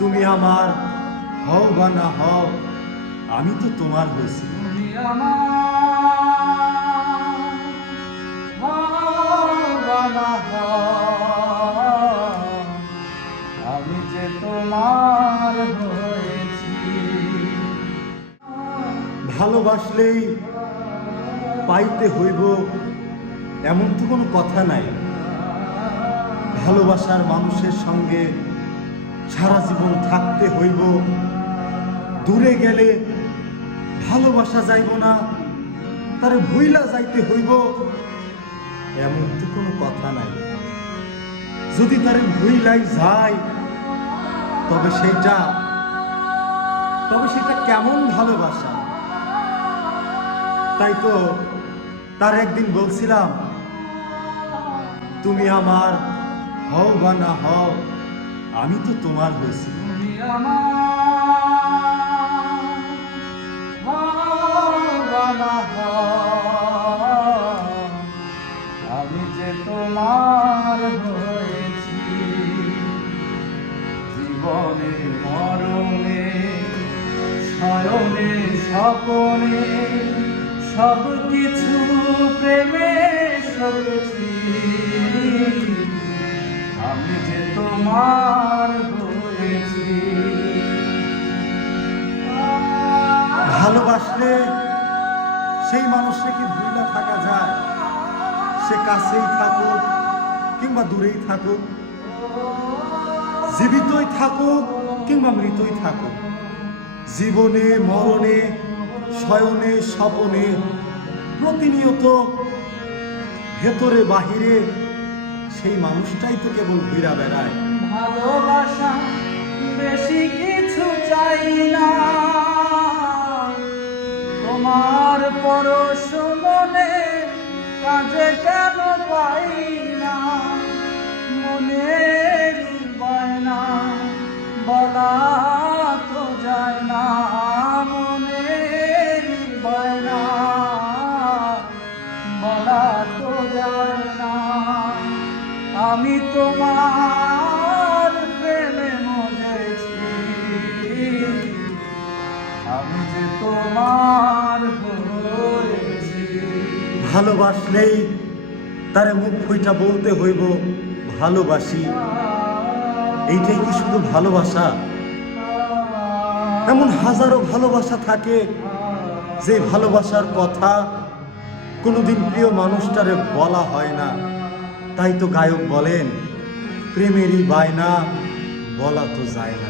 তুমি আমার হও বা না হও, আমি তো তোমার হয়েছি। তুমি আমার হও বা না হও, আমি যে তোমার হয়েছি। ভালোবাসলেই পাইতে হইব এমন তো কোনো কথা নাই। ভালোবাসার মানুষের সঙ্গে সারা জীবন থাকতে হইব, দূরে গেলে ভালোবাসা যাইব না, তারে ভুইলা যাইতে হইব এমন তো কোনো কথা নাই। যদি তারে ভুইলাই যায় তবে সেটা কেমন ভালোবাসা। তাই তো তার একদিন বলছিলাম, তুমি আমার হও বা না হও, আমি তো তোমার হয়েছি। তুমি আমার হও বা না হও, আমি যে তোমার হয়েছি। জীবনে মরণে শয়নে স্বপনে সব কিছু প্রেমে সরেছি, আমি যে তোমার হয়েছি। ভালোবাসলে সেই মানুষকে কি ভুলে থাকা যায়? সে কাছেই থাকুক কিংবা দূরেই থাকুক, জীবিতই থাকুক কিংবা মৃতই থাকুক, জীবনে মরণে শয়নে স্বপনে প্রতিনিয়ত ভেতরে বাহিরে সেই মানুষটাই তো কেবল ঘুরা বেড়ায়। ভালোবাসা বেশি কিছু চাই না, তোমার পরশ মনে কাজে কেন পাই না। মনের বায়না বলা তো যায় না, মনের বায়না বলা তো যায় না। আমি তোমার প্রেমে মজেছি, আমি যে তোমার হয়েছি। ভালোবাসলেই তারে মুখ ফুইটা বলতে হইব ভালোবাসি। এইটাই কি শুধু ভালোবাসা? এমন হাজারো ভালোবাসা থাকে যে ভালোবাসার কথা কোনোদিন প্রিয় মানুষটারে বলা হয় না। তাই তো গায়ক বলেন, প্রেমেরই বায়না বলা তো যায় না।